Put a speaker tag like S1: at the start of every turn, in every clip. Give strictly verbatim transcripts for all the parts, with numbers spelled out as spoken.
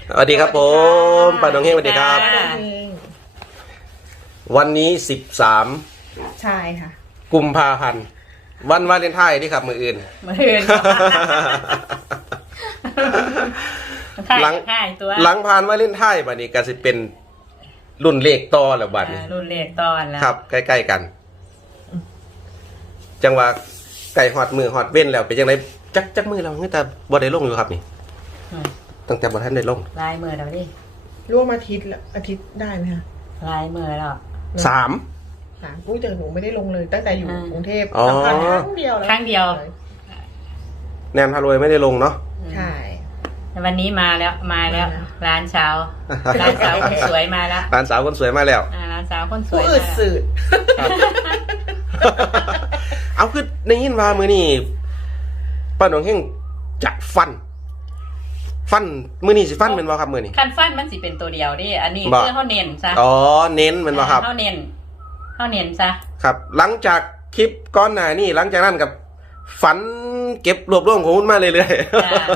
S1: สวัสดีครับผมป้าดงเฮงสวัสดีครับวันนี้สิบสาม
S2: ใช่ค่ะ
S1: กุมภาพันธ์วันวาเลนไทน์นี่ครับมืออื่น
S2: มืออื่น
S1: หลังหลังผ่านวาเลนไทน์บัดนี้ก็สิเป็นรุ่นเลขต่อแล้วบัดนี้
S2: รุ่นเลขต่อแล้ว
S1: ครับใกล้ๆกันจังหวะไก่ฮอดมือฮอดเว้นแล้วเป็นยังไงจักจักมือเราแต่บ่ได้ลงอยู่ครับนี่ตั้งแต่บ่ทันได้ลง
S2: ลายมือเราดิ
S3: ร่วมอาทิตย์ละอาทิตย์ได้ไหมคะ
S2: ลายมือแล้ว
S1: สาม
S3: สามกู้เจอหนูไม่ได้ลงเลยตั้งแต่อยู่กรุงเทพ
S1: สัมพันธ์
S3: ครั้งเดียวแล้ว
S2: ครั้งเดียว
S1: แนนพารวยไม่ได้ลงเนาะ
S3: ใช่
S2: วันนี้มาแล้วมาแล้วร้านเช้าร้านสาวคนสวยมาแล้ว
S1: ร้านสาวคนสวยมาแล้ว
S2: ร้านสาวคนสวย
S3: ผู้อืดสืด
S1: เอาคือในยินว่ามือนี่ป้าหนองเฮงจัดฟันฟันมือนี่สิฟันเป็นบ่ครับมือนี่
S2: คันฟันมันสิเป็นตัวเดียวดิอันนี้คือเขาเน้นซะ
S1: อ๋อเน้นเป็นบ่ครับ
S2: เขาเน้นเขาเน้นซะ
S1: ครับหลังจากคลิปก้อนหน้านี่หลังจากนั้นกับฝันเก็บรวบรวมของคุณมาเรื่อย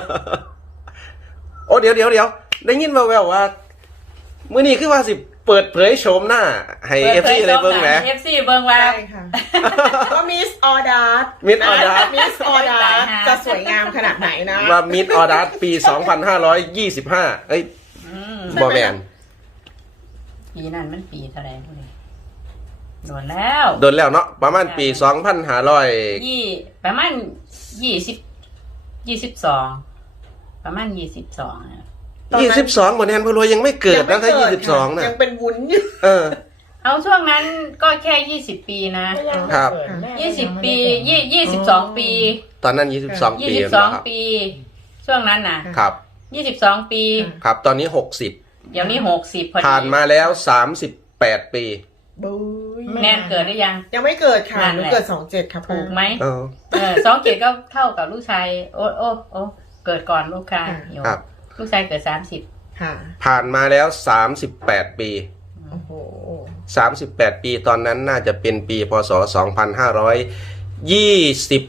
S1: ๆโอ้เดี๋ยวเดี๋ยวเดี๋ยวได้ยินแววๆว่ามือนี่คือว่าสิเปิดเผยโฉมหน้าให้ เอฟ ซี อะไรเบิ่งแหม
S2: เอฟ ซี เบิ่งว่า
S3: ใช่ค่ะว่ามิสออดาร์
S1: มิสออดาร์
S3: มิสออดาร์จะสวยงามขนาดไหนนะ
S1: ว่ามิสออดาร์ปีสองพันห้าร้อยยี่สิบห้าเอ้ยบอแมน
S2: ปีนั้นมันปีเท่าไหร่โดนแล้ว
S1: โดนแล้วเนาะประมาณปีสองพันห้าร้อย
S2: ยี่ประมาณยี่สิบยี่สิบสองประมาณยี่สิบสอง
S1: ยี่สิบสองเหมือนแอนพลวยยังไม่เกิดนะถ้ายี่สิบสองน่ะ
S3: ยังเป็นวุ้นอยู่
S1: เออ
S2: เอาช่วงนั้นก็แค่ยี่สิบปีนะครับยี่สิบปียี่ยี่สิบสองปี
S1: ตอนนั้นยี่สิบสองปี
S2: ยี่สิบสองปีช่วงนั้นนะครับยี่สิบสองปี
S1: ครับตอนนี้หกสิบ
S2: เดี๋ยวนี้หกสิบพอดี
S1: ผ่านมาแล้วสามสิบแปดปี
S2: แน่นเกิดหรือยัง
S3: ยังไม่เกิดค่ะหนูเกิดสองเจ็ดครับ
S2: ถูกไหมเออสองเจ็ดก็เท่ากับลูกชายโอ้โอ้โอ้เกิดก่อนลูกชายอยู่ลูกชายเกิดสามสิบ
S1: ผ่านมาแล้วสามสิบแปดปี
S3: โอ้โห
S1: สามสิบแปดปีตอนนั้นน่าจะเป็นปีพศสองพันห้าร้อยยี่สิบ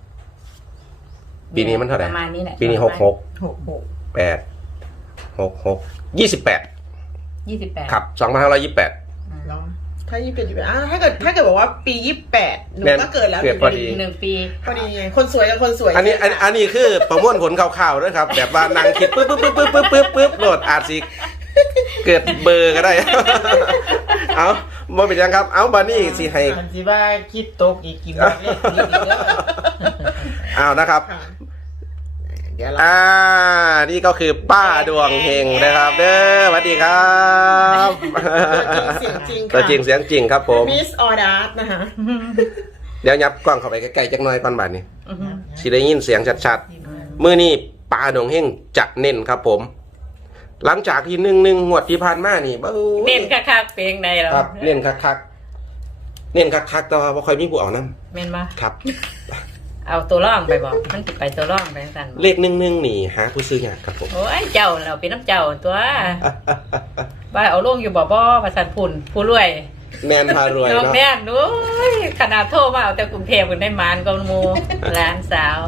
S1: ปีนี้มันเท่าไหร่ปีนี้หกหก
S3: หกหก
S1: แปดหกหกยี่สิบแปด
S2: ยี่สิบแปด
S1: ครับสองพันห้าร้อยยี่สิบแปด
S3: ถ้ายี่สิบแปดยี่สิบแปดอ่าถ้าเกิดถ้าเกิดบอกว่าปียี่สิบแปดหนูก็เกิดแล้ว
S1: พอดี
S2: หนึ่งปี
S3: พอดีคนสวยกับคนสวย
S1: อันนี้อันนี้คือประมวลผลข่าวๆด้วยครับแบบว่านางคิดปึ๊บปึ๊บปึ๊บปึ๊บปึ๊บปึ๊บโหลดอาจสิเกิดเบอร์ก็ได้เอาบ่เป็นยังครับเอาบานี่สิให้
S3: สิว่าคิดตกอีกกี่บาทเนี่ย
S1: เอานะครับอ่านี่ก็คือป้าดวงเฮงนะครับเด้อสวัสดีครับตัวจริงเสียงจริงครับผม
S3: มิสออดาร์นะคะ
S1: เดี๋ยวยับกล้องเข้าไปใกล้ๆจักหน่อยก่อนบาดนี้สิได้ยินเสียงชัดๆมื้อนี้ป้าดวงเฮงจะเน้นครับผมหลังจากที่หนึ่งหนึ่งงวดที่ผ่านมานี่
S2: เน้นคักๆเพลงใดหรอ
S1: ครับเน้นคักๆเน้นคักๆแต่ว่าบ่ค่อยมีผู้เอานำ
S2: แม่นบ่
S1: ครับ
S2: เอาตัวร่องไปบอกมันติดไปตัวร่องไปสั่น
S1: เลขหนึ่งหนึ่งนี่หาผู้ซื้อยากครับผม
S2: โอ้ยเจ้าเราเป็นน้ำเจ้าตัวว่าเอาลงอยู่บ่บ่ภาษาพุ่นผู้รวย
S1: แมนพารวยเนาะ
S2: แม่นโอ้ยขนาดโทรมาเอาแต่กรุงเทพฯได้มานกับหมู่ร้านสาว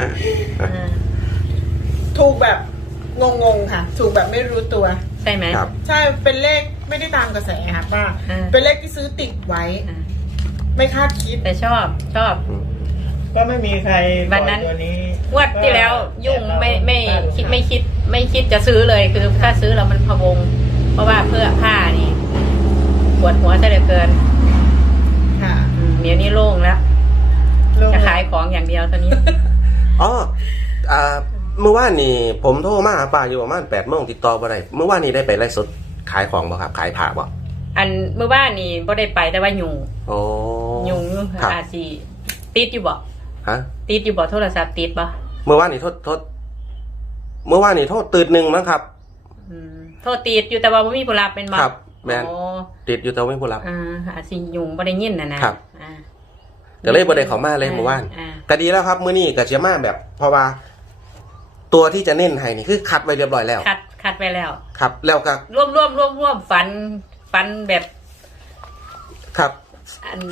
S3: ถูกแบบงงๆค่ะถูกแบบไม่รู้ตัว
S2: ใช่ไหม
S3: ใช่เป็นเลขไม่ได้ตามกระแสครับป้าเป็นเลขที่ซื้อติดไว้ไม่คาดคิด
S2: แต่ชอบชอบ
S3: ก็ไม่มีใคร
S2: วันนั้นงวดที่แล้วยุ่งไม่ไม่คิดไม่คิดไม่คิดจะซื้อเลยคือถ้าซื้อแล้วมันพะวงเพราะว่าเพื่อผ้านี่ปวดหัวซะเหลือเกิน
S3: ค่ะ
S2: เดี๋ยวนี้โล่งแล้วจะขายของอย่างเดียวตอนนี้
S1: อ๋ออ่าเมื่อวานนี่ผมโทรมาหาป้าอยู่ประมาณแปดโมงติดต่อบ่ได้เมื่อวานนี้ได้ไปไลฟ์สดขายของบ่ครับขายผ้าบ่
S2: อันเมื่อวานนี่บ่ได้ไปแต่ว่ายุง
S1: โอ้
S2: ยุงอาสิติดอยู่บ่
S1: ฮะ
S2: ติดอยู่บ่โทรศัพท์ติดบ่
S1: เมื่อวานนี่โทษโทษเมื่อวานนี่โทษตื่นหนึ่งมั้งครับ
S2: อืมโทษติดอยู่แต่ว่าไม่มีผู้รับเป็นบ่
S1: ครับแม่นติดอยู่แต่ไม่มีผู้รับ
S2: อ่าอาสิยุงบ่ได้ยินน่ะนะครับ
S1: อ่าก็เลยบ่ได้เข้ามาเลยเมื่อวานก็ดีแล้วครับมื้อนี้ก็สิมาแบบเพราะว่าตัวที่จะเน้นให้นี่คือคัดไว้เรียบร้อยแล้ว
S2: คัดคัดไว้แล้ว
S1: ครับแล้วก็
S2: ร่วมร่วมร่วมร่วมฝันฝันแบบ
S1: ครับ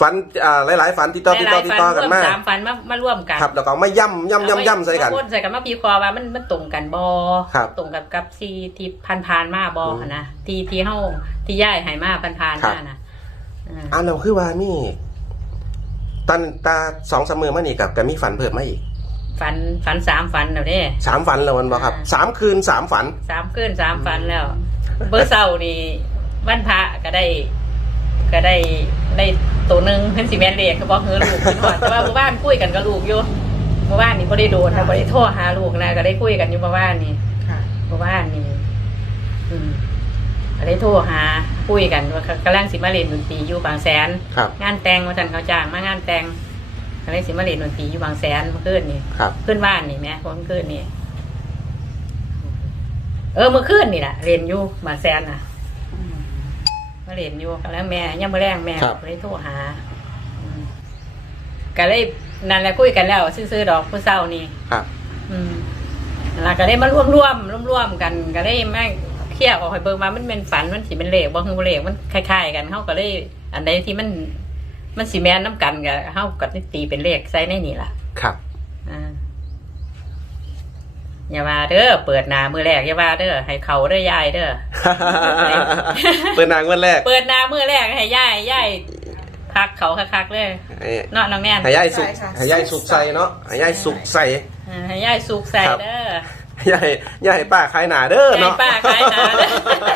S1: ฝันอ่าหลายๆฝันติดต่อติดต่อติดต่อกันมา
S2: สามฝันมามาร่วมกัน
S1: ครับแล้วก็ไม่ย่ำย่ำย่ำย่ำใส่กัน
S2: มาใส่กันมาพีคอว่ามันมันตรงกันบอ
S1: ครับ
S2: ตรงกับกับที่ที่พันพานมาบอนะที่ที่เฮาที่ย่ายหายมาพันพานมานะอ่า
S1: อ่าเราคือว่านี่ตันตาสองสามมือมานี่กับกับมีฝันเพิ่มมาอีก
S2: ฝันฝันสามฝันแล้วเด้
S1: สามฝันแล้วมันบอกครับสามคืนสามฝัน
S2: สามคืนสามฝันแล้วเบอร์เศร้านี่วันพระก็ได้ ก็ได้ได้ตัวหนึ่งเพิ่นสิแม่นเลขก็บอกเฮือลูกขึ้นหอดแต่ว่าเมื่อวานคุยกันกับลูกอยู่เมื่อวานนี่บ่ได้โดนนะบ่ได้โทรหาลูกนะก็ได้คุยกันอยู่เมื่อวานนี่
S3: ค่ะ
S2: เมื่อวานนี่อืมก็ได้โทรหาคุยกันว่ากำลังสิมาเล่นดนตรีอยู่บางแสน
S1: ครับ
S2: งานแต่งว่าซั่นเขาจ้างมางานแต่งก็เลยสิมาเล่นดนตรีอยู่บางแสนเมื่อคืนนี่
S1: ครับ
S2: ขึ้นบ้านนี่แม่เมื่อคืนนี่เออเมื่อคืนนี่แหละเล่นอยู่บางแสนน่ะมาเล่นอยู่แล้วแม่ยังมาแรงแม่ก็เลยโทรหาอืมก็เลยนั่นแหละคุยกันแล้วซื้อๆดอกผู้เศร้านี่
S1: ครับ
S2: อืมแล้วก็ได้มาร่วมร่วมร่วมร่วมกันก็ได้แม่เครียดออกไปเบิ่งมามันเป็นฝันมันสิเป็นเลขบ่คือบ่เลขมันคล้ายๆกันเฮาก็เลยอันใดที่มัน มันสิแม่นน้ำกันก็เฮาก็ตีเป็นเลขใส่ในนี่ล่ะ
S1: ครับ
S2: อ่าอย่าว่าเด้อเปิดหน้ามือแรกอย่าว่าเด้อให้เขาเด้อยายเด้อ
S1: เปิดนางวันแรก
S2: เปิดหน้ามือแรกให้ยายยายพักเขาคักๆเลย
S1: ให้
S2: เนาะน้องแน่น
S1: ให้ย่ายสุกให้ย่ายสุกใส่เนาะให้ย่ายสุกใส่
S2: อ่าให้ยายสุกใส่เด้อ
S1: ย่ายย่ายป้าขายหนาเด้อเนาะ
S2: ยายป้าขายหนาเด้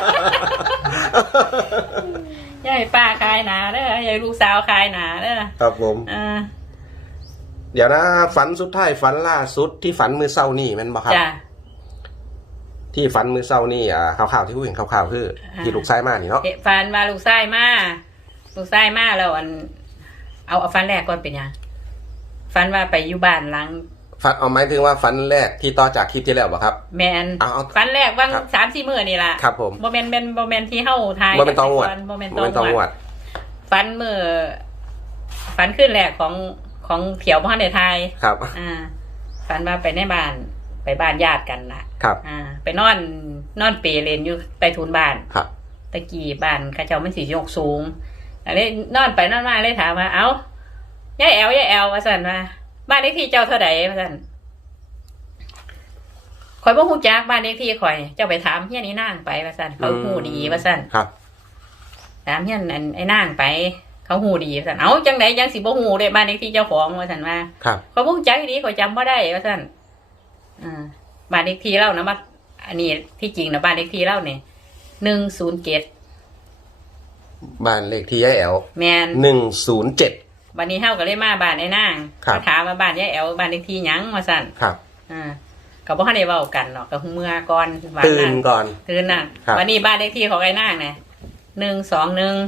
S2: อยายป้าขายหนาเด้อยายลูกสาวขายหนาเด้อ
S1: ครับผม
S2: อ่า
S1: เดี๋ยวนะฝันสุดท้ายฝันล่าสุดที่ฝันมือเศร้านี่แมันบอกครับ
S2: จ้ะ
S1: ที่ฝันมือเศร้านี่อ่าข่าวๆที่ผู้เห็นข่าวๆคือที่ลูกชายมานี่เนาะ
S2: เอ๊ะฟันมาลูกไส้มาลูกไส้มาแล้วอัน เอาเอาฟันแรกก่อนเป็นยังฟันว่าไปอยู่บ้านหลัง
S1: ฝันเอาหมายถึงว่าฝันแรกที่ต่อจากคลิปที่แล้วบ่ครับ
S2: แมน
S1: เอาเอา
S2: ฟันแรกว่าง
S1: ครับ
S2: สามสี่มื้อนี่ล่ะ
S1: ครับผม
S2: โมเมนเป็นโมเมนที่เฮาทาย
S1: บ่เป็นตองหวด
S2: โมเมน
S1: บ่เป็นตองหวด
S2: ฟันมือฟันขึ้นแรกของของเถียวพ่อในไทย
S1: ครับ
S2: อ่าฟันว่าไปในบ้านไปบ้านญาติกันล่ะ
S1: ครับ
S2: อ่า ไปนอนนอนเปรเลนอยู่ใต้ทุนบ้าน
S1: ครับ
S2: ตะกี้บ้านเข้าเจ้ามันสียกสูงอะไรนอนไปนอนมาเลยถามว่าเอ้ายายแอลยายแอลว่าสั่นว่าบ้านเลขที่เจ้าเท่าไหร่ว่าสั่นข่อยบ่ฮู้จักบ้านเลขที่ข่อย เจ้าไปถามเฮียนี่นางไปว่าสั่นเขาฮู้ดีว่าสั่น
S1: ครับ
S2: ถามเฮียนอันไอ้นางไป เขาฮู้ดีว่าสั่นเอ้าจังไดยังสิบ่ฮู้เด้บ้านเลขที่เจ้าของว่าสั่นว่า
S1: ครับ
S2: ข่อยบ่ฮู้จักอีหลีข่อยจำบ่ได้ว่าสั่นอ่าบ้านเลขที่เรานะมาอันนี้ที่จริงนะบ้านเลขที่เราเนี่ยหนึ่งศูนย์เจ็ด
S1: บ้านเลขที่ยายแอล
S2: แมน
S1: หนึ่งศูนย์เจ็ด
S2: วันนี้เฮาก็เลยมาบ้านไอ้นาง
S1: ครับ
S2: มาถามมาบ้านยายแอวบ้านเลขที่หยังมาสั่น
S1: ครับ
S2: อ่าก็บ่ทันได้เว้ากันเนาะก็เมื่อก่อนบ้า
S1: ตื่นก่อน
S2: ตื่นน่ะ
S1: ครับ
S2: วันนี้บ้านเลขที่ของไอ้นางเนี่ยหนึ่งสองหนึ่ง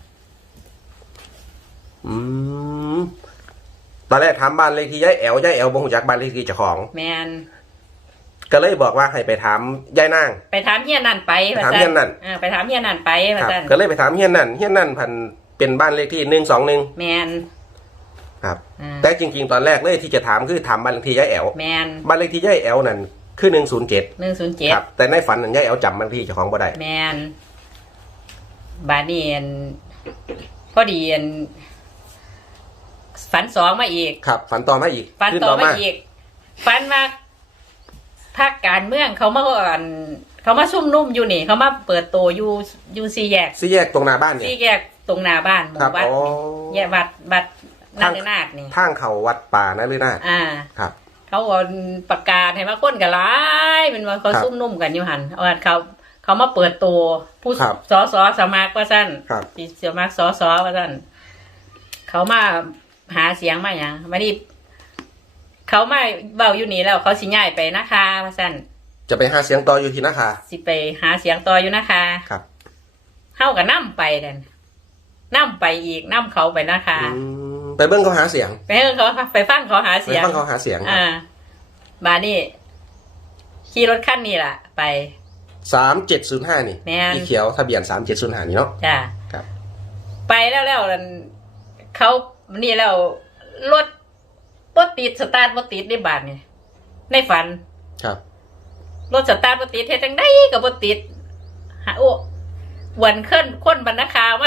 S1: อืมตอนแรกถามบ้านเลขที่ยายแอลยายแอลบ่ฮู้จักบ้านเลขที่เจ้าของ
S2: แมน
S1: ก็เลยบอกว่าให้ไปถามยายนาง
S2: ไปถามเฮียนั่นไป
S1: ไปถามเฮียนั่น
S2: อ่าไปถามเฮียนั่นไป
S1: ค
S2: ว่า
S1: รับ
S2: สั่น
S1: ก็เลยไปถามเฮียนั่นเฮียนั่นพันเป็นบ้านเลขที่หนึ่งสองหนึ่ง
S2: แมน
S1: ครับ
S2: อ่า
S1: แต่จริงๆ ตอนแรกเลยที่จะถามคือถามบ้านเลขที่ยายแอล
S2: แมน
S1: บ้านเลขที่ยายแอลนั่นคือหนึ่งศูนย์เจ็ด
S2: หนึ่งศูนย์เจ็ด
S1: ครับ แต่ในฝันนั่นยายแอลจำบ้านเลขที่เจ้าของบ่ได้
S2: แมนบ้านนี้อันพอดีอันฝันสองมาอีก
S1: ครับ ฝันต่อมาอีก
S2: ฟัน
S1: ขึ้
S2: ต่อมาอีกฟันมาภาคการเมืองเขามาอ่อนเขามาซุ่มนุ่มอยู่นี่ เขามาเปิดโตอยู่อยู่สี่แยก
S1: สี่แยกตรงหน้าบ้านเนี่ย
S2: สี่แยกตรงหน้าบ้านหมู่
S1: ครับ
S2: วัด
S1: อ๋อ
S2: แยกวัดวัดนาเรนาดนี่
S1: ทางเขาวัดป่านะหรือนา
S2: อ่า
S1: ครับ
S2: เขาอ่อนประกาศให้มาคนกันหลายเป็นว่าเขา
S1: ครับ
S2: ซุ่มนุ่มกันอยู่หันเอาว่าเขาเขามาเปิดตัวผู้
S1: ครับ
S2: สอสอสมัครว่าสั้น
S1: ครับ
S2: ที่สมัครสอสอว่าสั้นเขามาหาเสียงมาอย่างมาดิเขามาเบาอยู่นี่แล้ว เขาสิย้ายไปนะคะว่าสั้น
S1: จะไปหาเสียงต่ออยู่ที่นาคา
S2: สิไปหาเสียงต่ออยู่นะคะ
S1: ครับ
S2: เข้ากับนั่มไปเด่นนั่มไปอีกนั่มเขาไปนะคะ
S1: อืมไปเบิ้งเขาหาเสียง
S2: ไปให้เขาไปฟังเขาหา
S1: ไป
S2: เสียง
S1: ฟังเขาหาเสียงครับ
S2: อ่าบานี่ขี่รถคันนี้ล่ะ ไป
S1: สามเจ็ดศูนย์ห้านี่
S2: แม่น
S1: อีเขียวทะเบียนสามเจ็ดศูนย์ห้านี่เนาะ
S2: จ้า
S1: ครับ
S2: ไปแล้วแล้วนั่นเขานี่แล้วรถรถติดสตาร์ทรถติดในบ้านนี่ในฝัน
S1: ครับ
S2: รถสตาร์ทรถติดเฮ็ดจังได๋ก็บ่ติดหาโอ้วันขึ้นคนบรรณาคามัน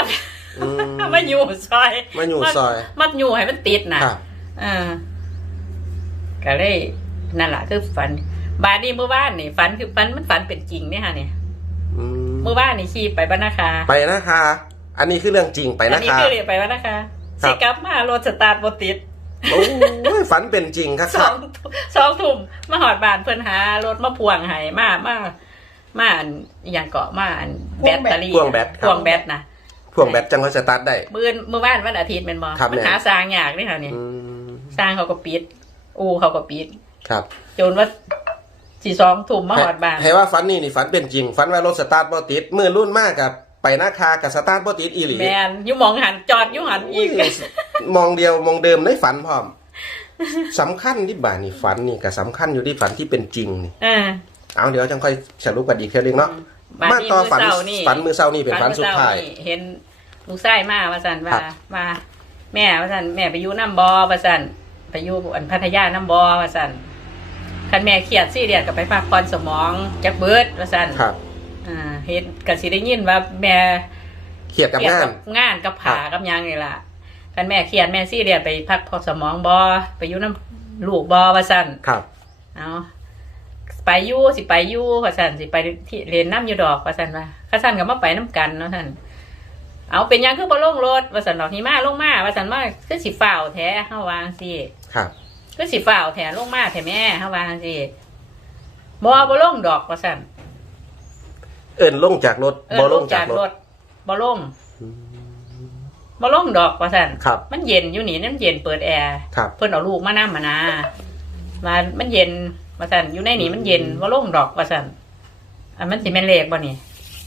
S1: อืม
S2: มาอยู่ซอย
S1: มาอยู่ซอย
S2: มาอยู่ให้มันติดนะครับ อ่าก็เลยนั่นแหละคือฝัน บาดนี้เมื่อวานนี่ฝันคือฝันมันฝันเป็นจริงเนี่ยค่ะเนี่ย
S1: อืม
S2: เมื่อวานนี่ขี่ไปบ้านนาคา
S1: ไปนะคะ อันนี้คือเรื่องจริงไป
S2: อั
S1: นะ
S2: นนี้
S1: คะ
S2: คือเรียกไปบ้านนาคา
S1: ครั
S2: สิ
S1: บ
S2: กลับมารถสตาร์ทบ่ติด
S1: โอ้ยฝันเป็นจริงครับ
S2: สองสองทุ่มมาหอดบ้านเพิ่นหารถมาพ่วงให้มามามาอันอหย่างเกาะมาอันแบตเตอรี่
S1: พ่วงแบตครับ
S2: พ่วงแบตนะ
S1: พ่วงแบตจังเขาสตาร์ทได้
S2: มื้อเมื่อวานวันอาทิตย์แม่นบ่
S1: ครับ
S2: มัน
S1: แม่
S2: หาสร้างยากเด้ค่ะนี่
S1: อืม
S2: สร้างเขาก็ปิด อู่เขาก็ปิด
S1: ครับ
S2: จนว่าสี่สองทุ่มมาหอดบ้าน
S1: ให้ว่าฝันนี่นี่ฝันเป็นจริงฝันว่ารถสตาร์ทบ่ติดมือรุ่นมากกับไปหน้าคากับสตาร์ทบ่ติดอีหลี
S2: แม่นอยู่หมองหันจอดอยู่หันอีก
S1: มองเดียวมองเดิมในฝันพร้อมสำคัญที่บ่านี่ฝันนี่ก็สำคัญอยู่ที่ฝันที่เป็นจริงนี่
S2: อ่า
S1: เอาเดี๋ยวจังค่อยสรุปกันอีกเทื่อนึงเนาะ
S2: บ้าน
S1: มา
S2: นี้
S1: ต่อ
S2: มื้อ
S1: ฝัน
S2: เช้านี่
S1: ฝันมือเช้านี่เป็นฝันสุดท้าย
S2: มื้อเช้นี่เห็นลูกชายมาว่าซั่นว่า
S1: ครับ
S2: ว่าแม่ว่าซั่นแม่ไปอยู่น้ำบ่ว่าซั่นไปอยู่อันพัทยาน้ำบ่ว่าซั่นคันแม่เครียดซีเรียสก็ไปพักผ่อนสมองจักเบิดว่าซั่น
S1: ครับ
S2: อ่าเห็นก็สิได้ยินว่าแม่
S1: เครียดกับ
S2: เครียด
S1: งาน
S2: กับงานกับผา
S1: ครับ
S2: กับหยังนี่ล่ะคันแม่เครียดแม่ซีเรียสไปพักผ่อนสมองบ่ไปอยู่น้ำลูกบ่ว่าซั่น
S1: ครับ
S2: เอาไปอยู่สิไปอยู่ว่าซั่นสิไปที่เรียนน้ำอยู่ดอกว่าซั่นว่าข้าซั่นก็มาไปน้ำกันเนาะท่านเอาเป็นหยังคือบ่ลงรถว่าซั่นดอกหิมะลงมาว่าซั่นว่าคือสิฟ้าวแท้เฮาวาจังซี่
S1: ครับ
S2: คือสิฟ้าวแท้ลงมาแท้แม่เฮาวาจังซี่บ่บ่ลงดอกว่าซั่น
S1: เอิ้นลงจากรถ
S2: เออ
S1: บ่
S2: ล
S1: ล
S2: ง
S1: ง
S2: จา
S1: จาก ก
S2: ร
S1: ร
S2: ถ
S1: ถ
S2: บ่ลงบ่ลงดอกว่าซั่น
S1: ครับ
S2: มันเย็นอยู่นี่มันเย็นเปิดแอร์
S1: ครับ
S2: เพิ่นเอาลูกมานำมานะมามันเย็นว่าซั่นอยู่ในนี่มันเย็นบ่ลงดอกว่าซั่นอันมันสิแม่นเลขบ่นี่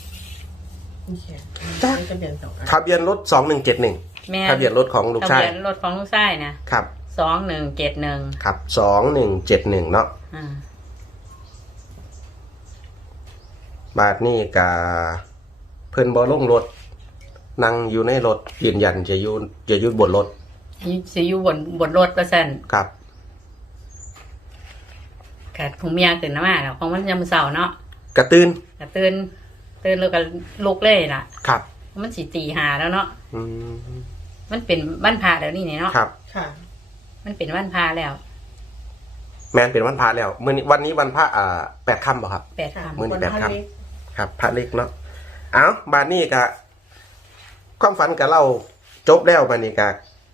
S3: จ้าจะเปลี่ยนสองอัน
S1: ทะเบียนรถสองหนึ่งเจ็ดหนึ่ง
S2: แม่
S1: ทะเบียนรถของลูก
S2: ทะ
S1: ชาย
S2: เบียนรถของลูกชายนะครับ สองหนึ่งเจ็ดหนึ่ง
S1: ครับสองหนึ่งเจ็ดหนึ่งเนาะ
S2: อ่า
S1: บาทนี่กาเพิ่นบ่ลงรถนั่งอยู่ในรถยืนยันจะอยู่จะอยู่บนรถ
S2: สิอยู่บนบนรถว่าซั่น
S1: ครับ
S2: กัดผมเมียตื่นมาแล้วของมันยามมื้อเช้าเนาะ
S1: กระตื้น
S2: ก็ตื่นตื่นแล้วก็ลุกเลยล่ะ
S1: ครับ
S2: มันสิตีห้าแล้วเนาะ
S1: อืม
S2: มันเป็นวันพระแล้วนี่เนาะ
S1: ครับ
S3: ค่ะ
S2: มันเป็นวันพระแล้ว
S1: แมนเป็นวันพระแล้วมื้อนี้วันนี้วันพระอ่าแปดค่ำบ่ครับ
S2: แปด
S3: ค่ะ
S2: ค่ำ
S1: มื้อนี้
S3: วัน
S1: แบบ
S3: พระ
S1: ครับ
S3: เล็ก
S1: ครับ พระเล็กเนาะเอาบาทนี่กะความฝันกับเราจบแล้วบาทนี่กะ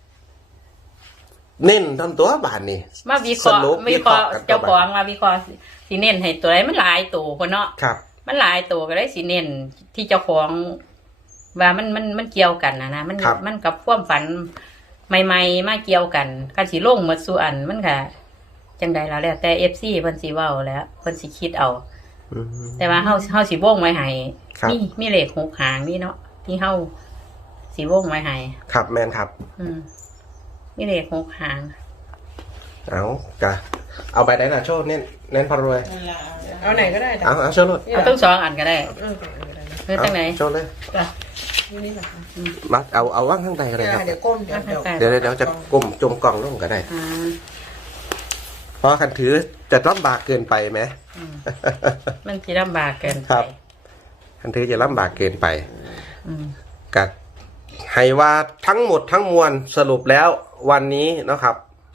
S1: เน้นทำตัวบาทนี่
S2: มาวิเคราะห์
S1: สรุป
S2: วิเคราะห์
S1: วิเคราะห์กันต่อไป
S2: เจ้าของมาวิเคราะห์สิเน้นให้ตัวไหนมันหลายตัวคนเนาะ
S1: ครับ
S2: มันหลายตัวก็ได้สิเน้นที่เจ้าของว่ามันมันมันเกี่ยวกันนะนะมัน
S1: ครับ
S2: มันกับความฝันใหม่ๆมาเกี่ยวกันการสิลงหมดส่วนมันค่ะจังใดแล้วแล้วแต่เอฟซีเพิ่นสิเว้าแล้วเพิ่นสิคิดเอา
S1: อืม
S2: แต่ว่าเฮาเฮาสิวงไว้ให้
S1: ครับ
S2: มีมีเลขหกหางนี่เนาะที่เฮาสิวงไว้ให้
S1: ครับแมนครับ
S2: อืมมีเลขหกหาง
S1: เอากะเอาไปไหนน่ะโชว์เน้นเน้นพอรวย
S3: เอาไหนก็ได้จ้ะ
S1: เอาเอาโชว์รถ
S2: เอาทั้งสองอันก็ได้
S3: เออก่อนก็ได้นะ
S2: เพื่อตั้งไหน
S1: โชว์เลย
S2: จ้ะ
S3: นี่นี่เหรอคะ
S1: มาเอาเอาว่างข้างในก็ได้ครับ
S3: เดี๋ยวก้มเดี๋ยวเดี๋ยว
S1: เดี๋ยวเดี๋ยวจะกลมจมกล่องลงก็ได้
S2: อ่า
S1: เพราะคันถือจะลำบากเกินไปไหม
S2: อืมมันสิลำบากเกินไป
S1: ครับ คันถือจะลำบากเกินไป
S2: อืม
S1: กัดให้ว่าทั้งหมดทั้งมวลสรุปแล้ววันนี้นะครับ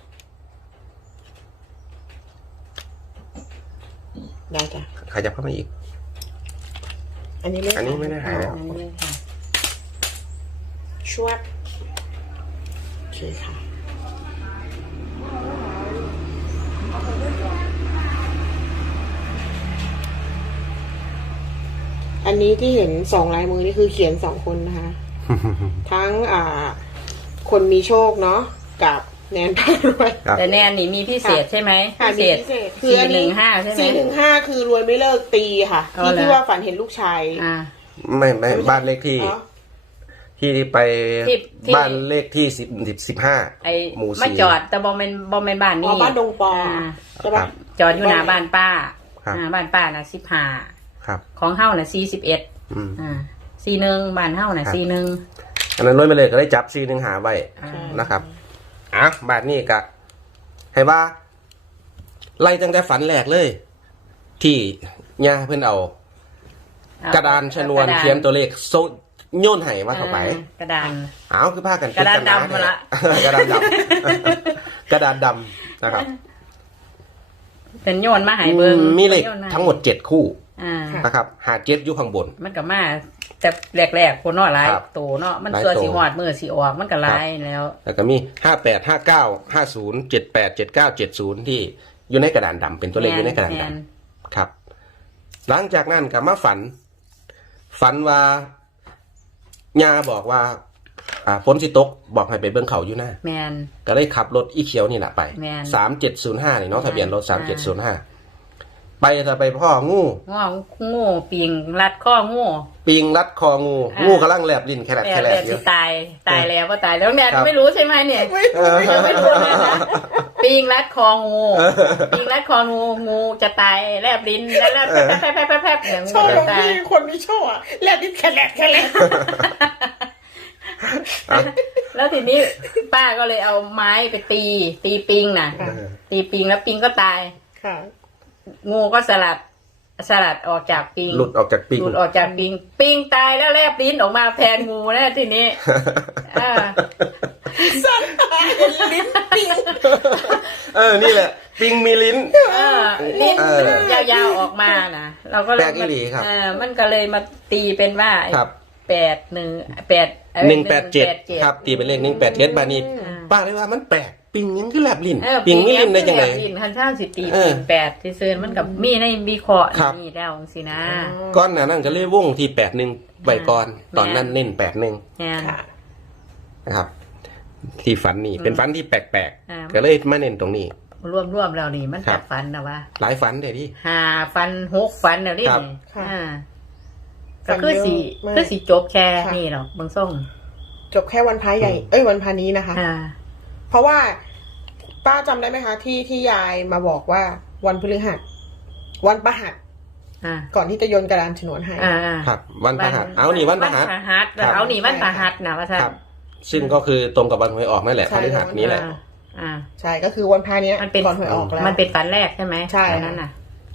S3: ได้จ้ะ
S1: ขยับเข้ามาอีก
S3: อันนี้ไม่
S1: อันนี้ไม่ได้หายแล้ว
S2: อันนี้ค่ะ
S3: ชวดโอเคค่ะ อันนี้ที่เห็นสองลายมือนี่คือเขียนสองคนนะคะ ทั้งอ่า คนมีโชคเนาะกับแนนพารวย
S1: ครับ
S2: แต่แนนนี่มีพิเศษใช่ไหม
S3: ค่ะ
S2: พิเศษ
S3: มีพิเศษคือ
S2: สี่
S3: อัน
S2: ห
S3: นี้
S2: นึ่งห้าใช่ไหม
S3: สี่หนึ่งห้าคือรวยไม่เลิกตีค่ะ
S2: เอา
S3: ที่
S2: เหรอ
S3: ที่ว่าฝันเห็นลูกชาย
S2: อ่า
S1: ไม่ไม่บ้านเลขที่
S3: อ๋อ
S1: ที่ไป
S2: ที่ที่
S1: บ้านเลขที่สิบสิบสิบห้า
S2: ไอ้
S1: หมู่สี่
S2: มาจอดแต่บอมเป็นบอมเป็นบ้าน
S3: อ๋อ
S2: นี่
S3: บ้านดงปอ
S2: อ่า
S3: ใช่ปะ
S2: จอดอยู่หน้าบ้านป้า
S1: ครับ
S2: อ่าบ้านป้านะสิบห้า
S1: ครับ
S2: ของเฮ้านะสี่สิบเอ็ด
S1: อืม
S2: อ่าสี่หนึ่งบ้านเฮ้านะครับ สี่หนึ่ง
S1: อันนั้นร้อยไปเลยก็ได้จับซีหนึ่งหาไว้
S2: อ่า
S1: นะครับอ่ะบาทนี้กะให้ว่า ไล่ตั้งแต่ฝันแรกเลย ที่ย่าเพื่อนเอา กระดานชนวน
S2: กระดาษ
S1: เขียนตัวเลขโซโยนไห้มาเข้าไป
S2: อ่ากระดาน
S1: เอาคือผ้ากัน
S2: กระดาน
S1: ติ
S2: ดำมาละ
S1: กระดานดำ กระดานดำนะครับ
S2: เป็นโยนมาใหายเบิง
S1: มีเลข
S2: โยนมา
S1: ทั้งหมดเจ็ดคู่
S2: อ่า
S1: นะครับหาเจ็ดอยู่ข้างบน
S2: มันก็มาแต่แรกๆคนเนาะหลาย
S1: ครับ
S2: โตเนาะมัน
S1: หลาย
S2: เสือ
S1: โต
S2: สีหอดมือสีออกมันก็หลายแล้ว
S1: แล้วก็มีห้าแปดห้าเก้าห้าศูนย์เจ็ดแปดเจ็ดเก้าเจ็ดศูนย์ที่อยู่ในกระดานดำเป็นตัวเลขอยู่ในกระดาน
S2: แม
S1: ดำครับ หลังจากนั้นก็มาฝัน ฝันว่าญาบอกว่า อ่าฝนสิตกบอกให้ไปเบิ้งเขาอยู่หน้า
S2: แมน
S1: ก็เลยขับรถอีเขียวนี่แหละไป
S2: แม่น
S1: สามเจ็ดศูนย์ห้านี่เนาะทะเบียนรถ
S2: อ่า
S1: สามเจ็ดศูนย์ห้าไปจะไปพ่องู
S2: ง้องูปิงรัดข้องู
S1: ปิงรัดคองู
S2: อ่างู
S1: งูกำลังแลบลิ้นแคลบ
S2: แม่
S1: แคล
S2: แบบ บ
S1: อ
S2: สิ
S1: ยู่
S2: ตายตายแล้วก็ตายแล้วแม่
S1: ครับ
S2: ไม่รู้ใช่ไหมเนี่ย
S1: เออ
S2: ยังไม่รู้เลยนะปิงรัดคองูปิงรัดคองูงูจะตายแลบลิ้นแล้วแลบแป๊บแป๊บแป๊บแป๊บแป๊บอย่าง
S3: ชอบ
S2: งู
S3: ตร
S2: จะ
S3: ง
S2: ตาย
S3: ที่คนไม่ชอบอะแลบลิ้นแคลบแคลบ
S2: แล้วทีนี้ป้าก็เลยเอาไม้ไปตี ตีปิงน่ะ
S3: ค่ะ
S2: ตีปิงแล้วปิงก็ตาย
S3: ค่ะ
S2: งูก็สลัดสลัดออกจากปิง
S1: หลุดออกจากปิง
S2: หลุดออกจากปิง ปิงตายแล้วแลบลิ้นออกมาแทนงูนะทีนี้อ่า
S3: สั้นตายลิ้นปิ้ง
S1: เออ นี่แหละ ปิงมีลิ้น
S2: เออลิ้น
S1: เออ
S2: ยาวๆออกมานะเราก็เลย
S1: แปลกอีหลีครับ
S2: เออมันก็เลยมาตีเป็นว่า
S1: ครับ
S2: แปดหนึ่งแปดเอ้ย
S1: หนึ่งแปดเจ็ด
S2: หนึ่งแป
S1: ครับ ตีเป็นเลขหนึ่งแปดเจ็ดบาทนี้
S2: อ่า
S1: ป้าเลยว่ามันแปลกปิงยังคือแลบลิ้น
S2: เออ
S1: ปิงมีลิ้นได้ยังไง
S2: ปิลิ้นคันท่าสิตี
S1: เออ
S2: เป็นแปดที่ซื้อมันกับมีในวิเคราะห์
S1: ครับ
S2: นี่แล้วสินะ
S1: ก้อนหนานั่นก็เลยว่งที่แปดหนึ่งใบก่อน
S2: อ่า
S1: ตอนนั้นเน้นแปดหนึ่ง
S2: แม่น
S3: ค่ะ
S1: นะครับ ที่ฝันนี่เป็นฝันที่แปลก
S2: อ่า
S1: ๆก็เลยมาเน้นตรงนี้
S2: รวมรวมๆแล้วนี่มัน
S1: ครั
S2: จั
S1: บ
S2: บฟันนะวะ
S1: หลายฝันเดี๋ยวดิ
S2: หาฟันหกฟันแล้วนี่
S1: ครับ
S2: นี่
S3: ค่ะ
S2: อ่า
S3: ฟั
S2: ก็
S3: น
S2: คือสี
S3: เยอะมาก
S2: คือสีจบแค่
S3: ค่ะ
S2: นี่หรอกเบางส่ง
S3: จบแค่วันพระใหญ่ เอ้ยวันพระนี้นะคะ
S2: อ่า
S3: เพราะว่าป้าจำได้ไหมคะ ที่ที่ยายมาบอกว่าวันพฤหัส วันประหัส
S2: อ่า
S3: ก่อนที่จะโยนกระดานฉนวนให้
S2: อ่าอ่า
S1: ครับ วันพฤหัสเอานี่วันพฤหัส
S2: วันพฤหัส
S1: ครับ
S2: เอานี่วันพฤหัสนะว่าท่าน
S1: ครับ ซึ่งก็คือตรงกับวันหวยออกนั่นแหละ
S3: ใช่
S1: พฤหัสนี้แหละ
S2: อ่าอ่า
S3: ใช่ก็คือวันพระเนี้ย
S2: มันเป็น
S3: ก่อนหวยออกแล้ว
S2: มันเป็นฟันแรกใช่ไหม
S3: ใช่
S2: ตอนนั้นน่ะ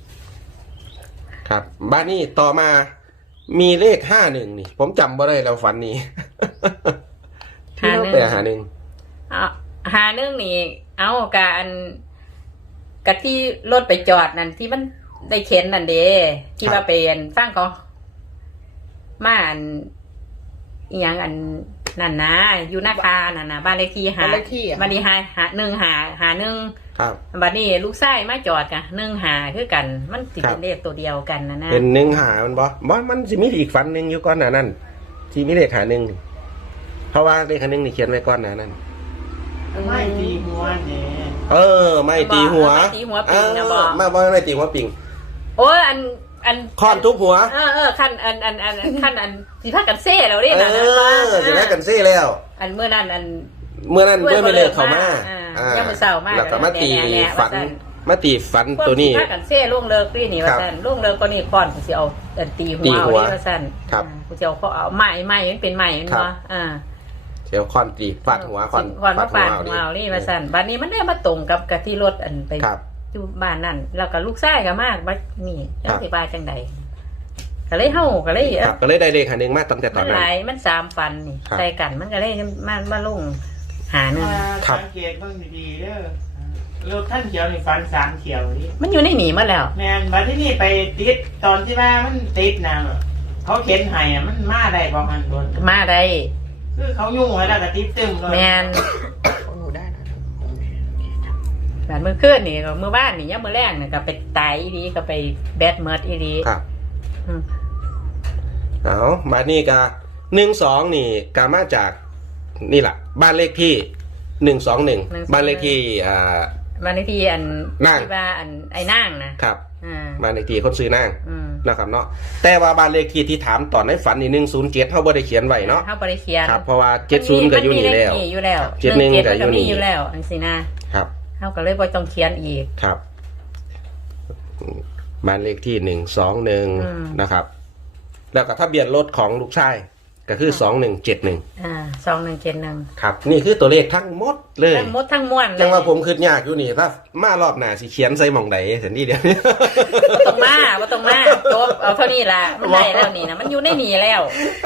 S1: ครับ บ้านนี้ต่อมามีเลขห้าหนึ่งนี่ ผมจำบ่ได้แล้วฝันนี้ ที่ตั้งแต่หาหนึ่ง
S2: เอาหาเรื่องนี่เอาการกับที่รถไปจอดนั่นที่มันได้เข็นนั่นเด้ที่
S1: ครั
S2: ว่า
S1: บ
S2: เป็นฟังเขามาอันอหยังอันนั่นนะอยู่หน้าคานั่นนะบ้านเลขที่หา
S3: บ้านเลขที่อะ
S2: บ้านนี้หาหาหนึ่งหาหาหนึ่ง
S1: ครับ
S2: บัดนี้ลูกไส้มาจอดกะหนึ่งหาคือกัน มันสิ
S1: ครั
S2: เป็
S1: บ
S2: นเลขตัวเดียวกันนะนะ
S1: เป็นหนึ่งหามันบ่บ่มันสิมีอีกฝันหนึ่งอยู่ก่อนหน้านั้นที่มีเลขหาหนึ่งเพราะว่าเลขหาหนึ่งนี่เขียนไว้ก่อนหน้านั้น
S4: ไม่ตีหัวเนี่ย
S1: เออ ไม่ตีหัว
S2: ไม่ตีหัวปิงนะบอก
S1: เออไม่บ่ไม่ตีหัวปิง
S2: โอ้ยอันอัน
S1: คอนทุบหัว
S2: เออเออขั้นอันอันอันอันขั้นอันสีผ้ากันเซ่แล้วนี่
S1: เอ
S2: นะ
S1: อจะได้กันเซ่แล้ว
S2: อันเมื่อนั้นอัน
S1: เมื่อนั้นเมื่อไม่เลขเขามา
S2: อ่า
S1: อ่า
S2: ยังมื้อเช้ามา
S1: แล้วก็มาตี
S2: แน่ๆๆ
S1: ฝัน
S2: ว่าซั่น
S1: มาตีฝันตัวนี้
S2: พกสีผ้ากันเซ่ล่วงเลิกนี่นี่ว่า
S1: ครับ
S2: ซั่นล่วงเลิกก็นี่ก่อนกูสิเอาอันตีหั
S1: ตี
S2: ว
S1: หั
S2: เอา
S1: ว
S2: นี่ว่าซั่น
S1: ครับ
S2: อ่ากูจะเอาเขาเอาไม้ไม้มันเป็นไม้มัน
S1: ครับ
S2: เนาะอ่า
S1: เดี๋ยวคอนตีฟาดหัวคอน
S2: คอนมา
S1: หั
S2: ปาด
S1: เอา
S2: หั
S1: ดิ
S2: วเอานี่ว่าซั่นบัดนี้มันได้มาตรงกับกับที่รถอันไป
S1: ครับ
S2: อยู่บ้านนั่นแล้วก็ลูกชายก็มากบัดนี่
S1: ครั
S2: จั
S1: บ
S2: งสิบายจังใดก็เลยเฮาก็เลย
S1: ครับก็เลยได้เลขหาหนึ่งมาตั้งแต่ต
S2: มั
S1: อน
S2: น
S1: นั้
S2: ห
S1: น
S2: ลายมันสามฟันนี่
S1: ครับ
S2: ใส่กันมันก็เลยมามาลงหาหนึ่ง
S4: มา
S1: ครับ
S4: สังเกตเบ้างดีๆเด้อรถท่านเขียวนี่ฟันสามเขียวนี่
S2: มันอยู่ในหนีมาแล้ว
S4: แมนบัดที่นี่ไปติดตอนที่ว่ามันติดนะเขาเข็นให้อะมันมาได้ประมาณบน
S2: มาได้
S4: คือเขายุ่งไว้แล้วก็ติดตึมเลย
S2: แมน
S3: ของหนูได้นะ
S2: แบบมือขึ้นนี่ก็มือบ้านนี่ยังมือแรกนี่ก็ไปตายอีดีก็ไปแบดเมิร์ดอีดี
S1: ครับ
S2: อืม
S1: เอาบ้านนี้ก็หนึ่งสองนี่กามาจากนี่แหละบ้านเลขที่หนึ่งสองหนึ่งบ้านเลขที่อ่า
S2: วันนี้ที่อัน
S1: นั่ง
S2: ที่ว่าอันไอ้นั่งนะครับ อ่า
S1: บ้านเลขที่คนซื้อนั่ง
S2: อืม
S1: นะครับเนาะแต่ว่าบ้านเลขที่ที่ถามตอนในฝันนี่หนึ่งศูนย์เจ็ดเขาบ่ได้เขียนไว้เนาะ
S2: เข้าบริเคียน
S1: ครับเพราะว่าเจ็ดศูนย์ก็อยู่นี่แล้ว
S2: มันมีอยู่แล้ว
S1: เจ็ดหนึ่งก็
S2: ก็
S1: อยู่นี่
S2: มีอยู่แล้วอันสินะครับ เขาก็เลยบ่ต้องเขียนอีก
S1: ครับบ้านเลขที่หนึ่งสองหนึ่ง
S2: อืม
S1: นะครับ แล้วก็ทะเบียนรถของลูกชายก็คือสองหนึ่งเจ็ดหนึ่ง
S2: อ่าสองหนึ่งเจ็ดหนึ่ง
S1: ครับ นี่คือตัวเลขทั้งหมดเลย
S2: ทั้งหมดทั้งมวลเลย
S1: จังว่าผมคืดยากอยู่นี่ถ้ามารอบหน้าสิเขียนใส่หม่องใดเห็นที่เดียว
S2: บ่ต้องมาบ่ต้องมาจบเอาเท่านี้ล่ะมันได้แล้วนี่นะมันอยู่ในนี่แล้ว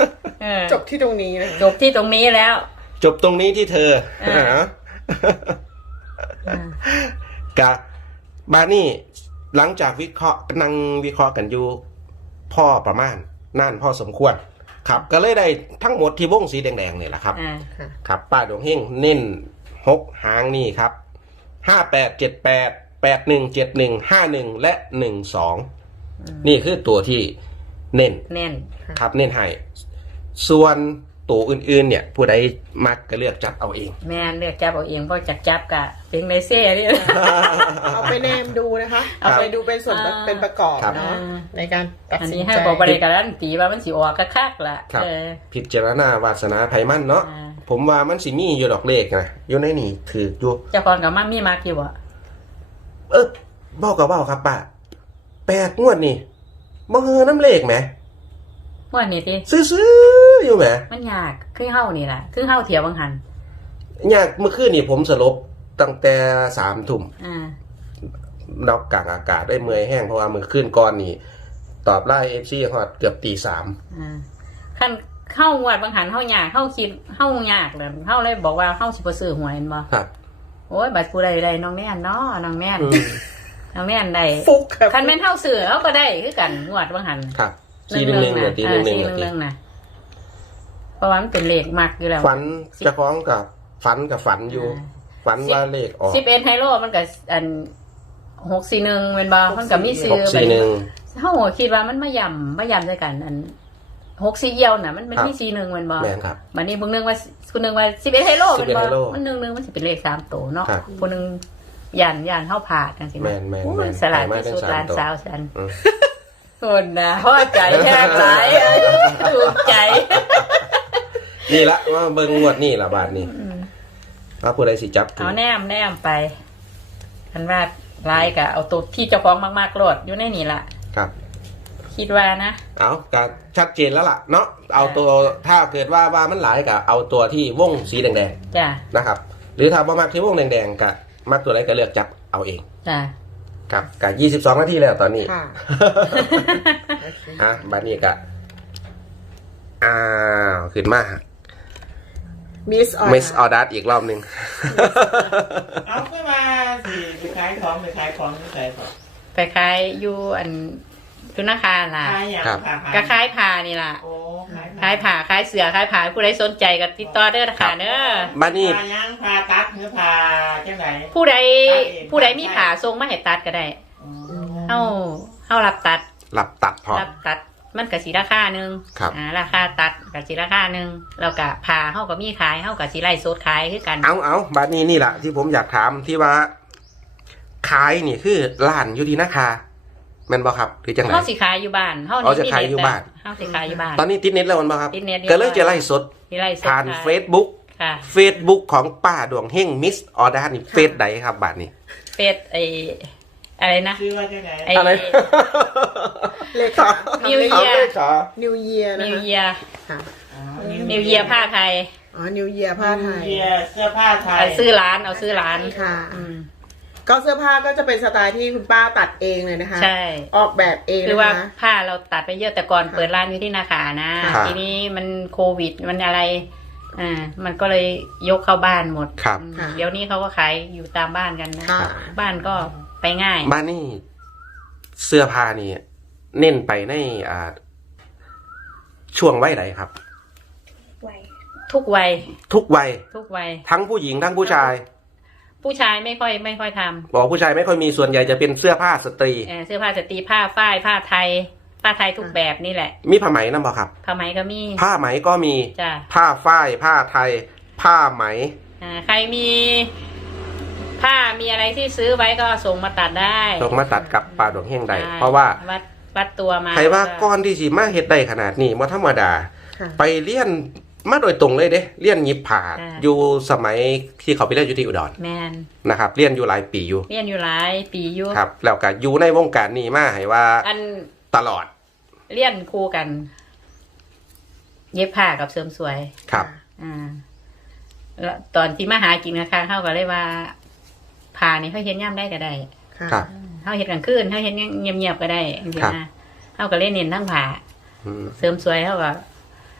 S2: เออ
S3: จบที่ตรงนี้นะ
S2: จบที่ตรงนี้แล้ว
S1: จบตรงนี้ที่เธอ
S2: อ่า
S1: ฮะ
S2: อ่า
S1: กะบานี่หลังจากวิเคราะห์นั่งวิเคราะห์กันอยู่พ่อประมาณนั่นพ่อสมควรครับ ก็เลยได้ทั้งหมดที่วงสีแดงๆเนี่ยแหละครับ
S2: อ่า
S3: ค่ะ
S1: ครับป้าดวงเฮงเน้นหกหางนี่ครับห้าแปดเจ็ดแปดแปดหนึ่งเจ็ดหนึ่งห้าหนึ่งและหนึ่งสองนี่คือตัวที่เน้น
S2: แน่น
S1: ครับเน้นให้ส่วนตัวอื่นๆ เนี่ยผู้ใดมักก็เลือกจับเอาเอง
S2: แม่นเลือกจับเอาเองเพราะจักจับกะเป็นในเซ่นี่
S3: เอาไปแนมดูนะคะ
S1: ครับ
S3: เอาไปดูเป็นส่วน
S2: อ่า
S3: เป็นประกอบ
S1: ครับ
S3: เนาะในการตัด
S2: อัน
S3: สิน
S2: นี้
S3: ใจ
S2: ให้บอกบริการันตีว่ามันสิออกคักๆล่ะ
S1: ครับ
S2: เออ
S1: พิจารณาวาสนาไพมันเนาะ
S2: อ่า
S1: ผมว่ามันสิมีอยู่ดอกเลขนะอยู่ในนี่ถืออยู่
S2: เจ้าของกับมั่มมีมากอยู่บ่
S1: เออบอกกับว่าครับป้าแปดงวดนี่บ่เฮอน้ำเลขไหม
S2: ว่านี่ติ
S1: ซื้อๆอยู่ไหม
S2: มันยากคือเฮานี่ล่ะคือเฮาเถียวบางหัน
S1: อยากเมื่อคืนนี่ผมสลบตั้งแต่สามทุ่ม
S2: อ่า
S1: นอกกลางอากาศได้เมื่อยแห้งเพราะว่าเมื่อคืนก่อนนี่ ตอบไล่เอฟซีฮอดเกือบตีสาม
S2: อ่าคันเข้างวดบางหันเฮายากเฮาคิดเฮายากเลยเฮาเลยบอกว่าเฮาสิบ่ซื้อหวยแม่นบ่
S1: ครับ
S2: โอ้ยบัดผู้ใดได้น้องแน่นเนาะน้องแน่น
S1: อืม
S2: น้องแน่นได้
S3: ฟุกครับ
S2: คันแม่นเฮาซื้อเฮาก็ได้คือกันงวดบางหัน
S1: ครับสี่หนึ่งหนึ่งเนี่ยตีหนึ่งหนึ่ง
S2: สี่
S1: เนี่ยตี
S2: เรื่องนะเพราะว่ามันเป็นเลขมักอยู่แล้ว
S1: ฝันจะฟ้องกับฝันกับฝันอยู่ ฝันว่าเลขออก
S2: สิบเอ็ดไฮโลมันก็อันหกสี่หนึ่งเป็นบอมันก็มีซื้
S1: ห
S2: อก ไป
S1: สี่หนึ่ง
S2: เฮาคิดว่ามันมายำมายำด้วยกันอันหกสี่เอียวน่ะมันมัน
S1: ครับ
S2: มีสี่หนึ่งเป็นบอ
S1: แม่นครับ
S2: บัดนี้บางนึงว่าคุณนึงว่าสิบเอ็ดไฮโลเป็นบอ
S1: สิบเอ็ดไฮโล
S2: มันหนึ่งหนึงมันสิเป็นเลขสามตัวเนาะ
S1: ครับ
S2: คนนึงยันยันเฮาผ่าจังซี่
S1: แม่นแม่น
S2: โอ้
S1: แม่
S2: ย
S1: น
S2: สลัด
S1: ไปมา
S2: ที่สุด
S1: ได้สาม
S2: ร้าน
S1: ตัว
S2: สาวฉัน
S1: อืม
S2: คนน่ะพอใจแท้ใจเอ้ยถูกใจ
S1: นี่ละว่าเบิ่งงวดนี่ละบาทนี่ว่าผู้ใดสิจับ
S2: เอาแนมแนมไปคันว่าลายกะเอาตัวที่เจ้าของมากๆโลดอยู่ในนี่ล่ะ
S1: ครับ
S2: คิดว่านะ
S1: เอาก็ชัดเจนแล้วล่ะเนาะเอาตัวถ้าเกิดว่าว่ามันหลายก็เอาตัวที่วงสีแดง
S2: จ้ะ
S1: ๆนะครับ หรือถ้าบ่มักที่วงแดงๆก็มักตัวไหนก็เลือกจับเอาเอง
S2: จ้ะ
S1: ครับก็ยี่สิบสองนาทีแล้วตอนนี้
S3: ค่ะ
S1: อ่ะบัดนี้ก็อ้าวขึ้นมา
S3: มิสออ
S1: มิสออดัสอีกรอบหนึ่ง
S4: เอาขึ้นมาสิไปขายของไปขายของไปขายของ
S2: ไปขายอยู่อันทุนาคารล่ะ
S4: ขายอย่าง
S1: ครับ
S4: ค่ะ
S2: ก็ขายผ้านี่ล่ะ
S4: โอ้
S2: ขายผ้าขายเสื้อขายผ้าผู้ใดสนใจก็ติดต่อเด้อนะคะเด้อ
S1: บัดนี้
S4: พายังพาตัดหรือพาจังไหน
S2: ผู้ใดผู้ใดมีผ้าทรงมาให้ตัดก็ได้เฮาเฮารับตัด
S1: หลับตัดพอ
S2: รับตัดมันก็สิราคาหนึง
S1: ครับ
S2: อ่าราคาตัดก็สิราคาหนึงแล้วก็ผ้าเฮาก็มีขายเฮาก็สิไล่สดขายคือกัน
S1: เอาเอาบัดนี้นี่แหละที่ผมอยากถามที่ว่าขายนี่คือร้านอยู่ที่นาคาแม่นบ่ครับหรือจังไหน
S2: เฮาสิขายอยู่บ้านเฮา
S1: อ๋อ
S2: นี่
S1: จะ
S2: มี
S1: ขาย
S2: เน็ต
S1: อยู่บ้าน
S2: เฮาสิขายอยู่บ้าน
S1: ตอนนี้ติดเน็ตแล้วมันบ่ครับ
S2: ติดเน็ตอยู่
S1: ก็เลยจะไล่สด
S2: สิไล่สด
S1: ผ่าน
S2: ขย
S1: Facebook
S2: ค่ะ
S1: Facebook ของป้าดวงเฮงมิสออดัสนี่เฟซใดครับบัดนี้
S2: เฟซไออะไรนะ
S4: ชื่อว่าจังไหน
S2: ไอ้
S1: อะไร
S3: เลขา
S2: New
S3: ทำเล
S2: Year
S3: ขา New Year นะ
S2: นิว
S3: คะ
S2: เยีย
S3: ค่ะ
S4: อ๋อ
S2: นิวเยียผ้าไทย
S3: อ๋อ New Year ผ้าไทย
S4: เยียเสื้อผ้าไทย
S2: เอาซื้อร้านเอาซื้อร้าน
S3: ค่ะ
S2: อืม
S3: ก็เสื้อผ้าก็จะเป็นสไตล์ที่คุณป้าตัดเองเลยนะคะ
S2: ใช่
S3: ออกแบบเอง
S2: คือ
S3: นะ
S2: ว่า
S3: คะ
S2: ผ้าเราตัดไปเยอะแต่ก่อนเปิดร้านอยู่ที่นาขานะ
S1: ค่ะ
S2: ทีนี้มันโควิดมันอะไรอ่ามันก็เลยยกเข้าบ้านหมด
S1: ครับ
S2: อืมเดี๋ยวนี้เขาก็ขายอยู่ตามบ้านกันนะ
S3: ค่ะ
S2: บ้านก็ไปง่าย
S1: บ้านนี่เสื้อผ้านี่ เน้นไปในอ่า ช่วงวัยใดครับ
S2: ทุกวัย
S1: ทุกวัย
S2: ทุกวัย
S1: ทั้งผู้หญิงทั้งผู้ชาย
S2: ผู้ชายไม่ค่อยไม่ค่อยทำ
S1: บอกผู้ชายไม่ค่อยมีส่วนใหญ่จะเป็นเสื้อผ้าสตรี
S2: เอ่อเสื้อผ้าสตรีผ้าฝ้ายผ้าไทย ผ้าไทยทุกแบบนี่แหละ
S1: มีผ้าไหมนั่นบ่ครับ
S2: ผ้าไหมก็มี
S1: ผ้าไหมก็มี
S2: จ้ะ
S1: ผ้าฝ้ายผ้าไทย ผ้าไหม
S2: อ่าใครมีผ้ามีอะไรที่ซื้อไว้ก็ส่งมาตัดได้
S1: ลงมาตัดกับป้าดวงเฮงได้
S2: ใช่
S1: เพราะว่า
S2: วัดวัดตัวมา
S1: ใครว่าก้อนที่สิมาเฮ็ดได้ขนาดนี้บ่ธรรมดา
S3: ค่ะ
S1: ไปเรียนมาโดยตรงเลยเด้เรียนหยิบผ่า
S2: อ่า
S1: อยู่สมัยที่เขาไปเรียนอยู่ที่อุดร
S2: แมน
S1: นะครับ เรียนอยู่หลายปีอยู่
S2: เรียนอยู่หลายปีอยู่
S1: ครับ แล้วก็อยู่ในวงการนี้มาให้ว่า
S2: อัน
S1: ตลอด
S2: เรียนคู่กัน เย็บผ้ากับเสริมสวย
S1: ครับ
S2: อ่าแล้วตอนที่มาหากินข้างๆเขาก็เลยว่าผ้านี่เขาเห็นย่ำได้ก็ได้
S3: ค่ะ
S1: ครับ
S2: เขาเห็นกลางคืนเขาเห็นเงียบๆก็ได้จริง
S1: ครับ
S2: ๆนะเขาก็เล่นเน้นทั้งผ้า
S1: อืม
S2: เสริมสวยเขาก็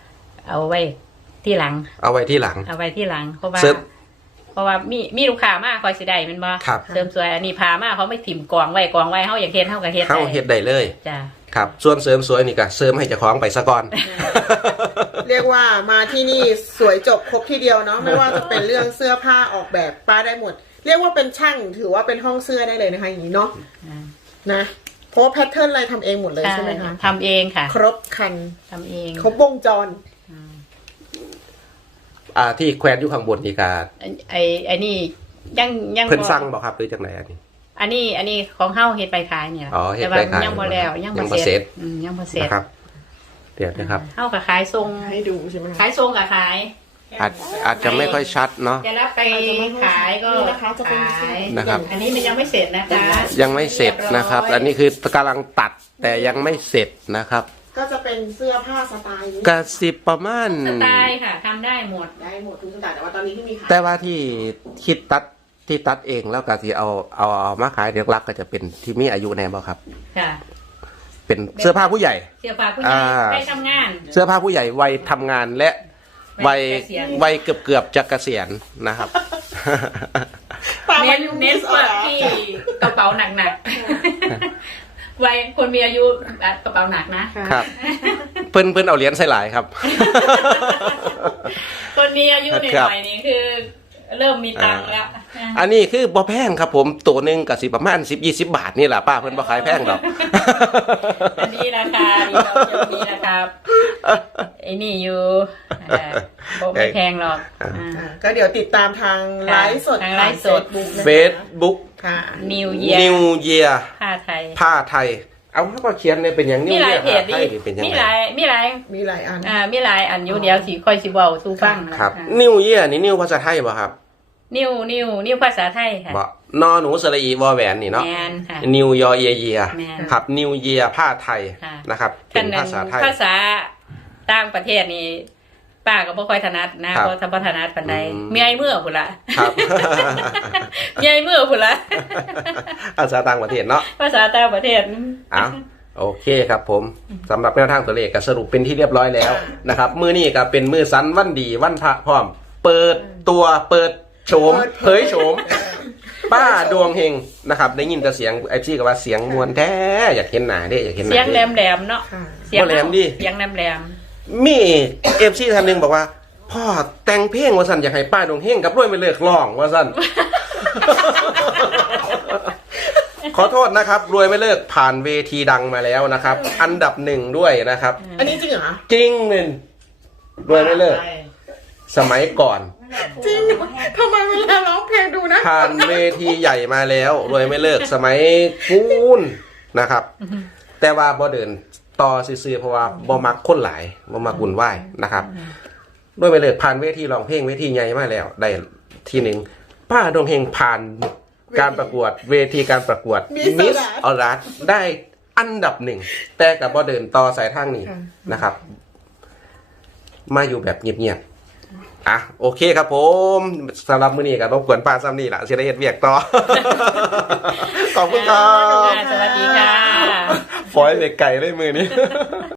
S2: เอาไว้ที่หลัง
S1: เอาไว้ที่หลัง
S2: เอาไว้ที่หลังเพราะว่า
S1: เสริม
S2: เพราะว่ามีมีลูกค้ามาคอยสิได้แมันบ่
S1: ครับ
S2: เสริมสวยอันนี้พามาเขาไม่ถิ่มกองไว้กองไว้เฮาอยากเฮ็ดเฮาก็เฮ็ด
S1: เข้าเฮ็ดได้เลย
S2: จ้ะ
S1: ครับ ส่วนเสริมสวยนี่ก็เสริมให้เจ้าของไปซะก่อน
S3: เรียกว่ามาที่นี่สวยจบครบที่เดียวเนาะไม่ว่าจะเป็นเรื่องเสื้อผ้าออกแบบป้าได้หมด เรียกว่าเป็นช่างถือว่าเป็นห้องเสื้อได้เลยนะคะอย่างนี้เนาะ
S2: อ่า
S3: นะเพราะว่าแพทเทิร์นอะไรทำเองหมดเลยใช่ไหมคะ
S2: ทำเองค่ะ
S3: ครบครัน
S2: ทำเอง
S3: ครบวงจร
S2: อืม
S1: อ่าที่แควนอยู่ข้างบนนี่ก็
S2: ไอ้ไอ้ไอ้นี่ยังยัง
S1: เพิ่น
S2: บ่
S1: สั่งบ่ครับหรือจังไหนอันนี้
S2: อันนี้อันนี้ของเฮาเฮ็ดไปขายเนี่ย
S1: อ๋อเฮ็ด
S2: แต่ว่า
S1: ไปขาย
S2: ยังบ่แล้วยัง
S1: ยังบ่
S2: บ่
S1: เส
S2: เส
S1: ร็
S2: ร็
S1: จ
S2: จอืมยังบ่เสร็จ
S1: นะครับ เดี๋ยวนะครับ
S2: เฮาก็ขายทรง
S3: ให้ดูใช่ไหมคะ
S2: ขายทรงก็ขาย
S1: อาจอาจจะไม่ค่อยชัดเนาะ
S2: จะรับไปขายก็
S3: นี่นะคะจะเป็น
S2: ขาย
S1: นะครับ
S2: อันนี้มันยังไม่เสร็จนะคะ
S1: ยังไม่เสร็จนะครับ อันนี้คือกำลังตัดแต่ยังไม่เสร็จนะครับ
S3: ก็จะเป็นเสื้อผ้าสไตล์นี้
S1: กระสิบประมาณ
S2: สไตล์ค่ะทำได้หมด
S3: ได้หมดทุกสไตล์แต่ว่าตอนนี้ที่มีขาย
S1: แต่ว่าที่คิดตัดที่ตัดเองแล้วก็ที่เอาเอาเอามาขายเด็กรักก็จะเป็นที่มีอายุแน่บ่ครับ
S2: ค่ะ
S1: เป็นเสื้อผ้าผู้ใหญ่
S2: เสื้อผ้าผู้ใหญ่
S1: อ่า
S2: ไปทำงาน
S1: เสื้อผ้าผู้ใหญ่วัยทำงานและวัย
S2: วัยเกษียณ
S1: วัยเกือบเกือบๆจะเกษียณนะครับ
S3: ปลา
S2: เน้
S3: มาน ยู
S2: เน้น
S3: ส
S2: เปิด
S3: เหรอ
S2: ที่กระเป๋าหนักๆ วัยคนมีอายุอ่ะกระเป๋าหนักนะ
S1: ครับ เพิ่นเพิ่นเอาเหรียญใส่หลายครับ
S2: คนมีอายุหน่
S1: ครับ
S2: อยๆนี่คือ เริ่มมีตังค์แล้ว
S1: อันนี้คือบ่แพงครับผมตัวหนึ่งกับสิประมาณสิบยี่สิบบาทนี่แหละป้าเพิ่นบ่ขายแพงดอก
S2: อันนี้ราคาดีเราจะมีราคาไอ้นี่อยู่อ่าบ่ไม่แพงหรอกอ่า
S3: อ่าก็เดี๋ยวติดตามทางไลฟ์สด
S2: ทางไลฟ์สด
S3: เฟซบุ๊ก
S1: Facebook
S3: ค่ะ
S2: New Year
S1: New Year
S2: ผ้าไทย
S1: ผ้าไทย เอาเขาก็เขียนเนี่ยเป็นอย่าง
S2: มี
S1: New
S2: หลาย
S1: Year
S2: เพจ
S1: ผ้าไท
S2: ดิ
S1: ยนี่เป็นยัง
S2: มี
S1: ไง
S2: หลายมีหลาย
S3: มีหลายอัน
S2: อ่ามีหลายอันอยู่เดียวสิค่อยสิเว้าสู่ฟังนะครับ
S1: New Year นี่ New ภาษาไทยบ่ครับ
S2: นิ้วนิ้วนิ้วภาษาไทยค่ะ
S1: บ่นอหนูสระอีวอแหวนนี่เนาะ
S2: แมนค่ะ
S1: New Year Year Year
S2: แมน
S1: ครับ New Year ผ้าไทย
S2: ค่ะ
S1: นะครับ
S2: คั
S1: เป็น
S2: นนั้
S1: ภาน ษาไทย
S2: ภาษาต่างประเทศนี่ป้าก็บ่ค่อยถนัดนะครับ บ่ทำบ่ถนัดปานใด
S1: อืม
S2: เมียไอ้เมื่อพุ่นละ
S1: ครับ
S2: เมียไอ้เมื่อพุ่นละ
S1: ภาษาต่างประเทศเนาะ
S2: ภาษาต่างประเทศ
S1: เอาโอเคครับผมสำหรับแนวทางตัวเลขก็สรุปเป็นที่เรียบร้อยแล้วนะครับมื้อนี้ก็เป็นมื้อสันวันดีวันพระพร้อม เปิดตัวเปิดโฉมเผยโฉม ป้าดวงเฮงนะครับได้ยินแต่เสียงไอพี่ก็ว่าเสียงมวลแท้อยากเห็นหน้าเด้อยากเห็นหน้า
S2: เสียงแ
S1: ด้
S2: หลมๆเนาะ
S3: ค่ะ
S2: เสียง
S1: บ่แหลมดิ
S2: เสียงแหลม
S1: มีเอฟซีท่านหนึ่งบอกว่า พ่อแต่งเพลงว่าสันอยากให้ป้าดวงเฮงกับรวยไม่เลิกร้องว่าสัน ขอโทษนะครับ รวยไม่เลิกผ่านเวทีดังมาแล้วนะครับ อันดับหนึ่งด้วยนะครับ
S3: อันนี้จริงเหรอ
S1: จริงเน่นรวยไม่เลิก สมัยก่อน
S3: จริงเหรอทำไมเวลาร้องเพลงดูนะ
S1: ผ่านเวทีใหญ่มาแล้ว รวยไม่เลิกสมัยกูนนะครับ แต่ว่าบ่เดินต่อซื่อๆเพราะว่าบ่มักคนหลายบ่มักวุ่นวายนะครับรวยไม่เลิกผ่านเวทีร้องเพลงเวทีใหญ่มาแล้ว ได้ที่หนึ่งป้าดวงเฮงผ่านการประกวด เวทีการประกวด
S3: Miss
S1: มิส
S3: Alert
S1: ออรัสได้อันดับหนึ่งแต่กับบ่เดินต่อสายทางนี้
S3: ค่ะ
S1: นะครับ มาอยู่แบบเงียบๆอ่ะโอเคครับผมสำหรับมื้อนี้ก็รบกวนป้าซ้ำนี่ล่ะสิได้เฮ็ดเวียกต่อ ขอบ
S2: ๆ
S1: คุณครับ
S2: สวัสดีค่ะ
S1: ฟอยเด็กไก่เลยมือนี้